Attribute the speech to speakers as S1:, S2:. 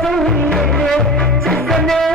S1: Just a name.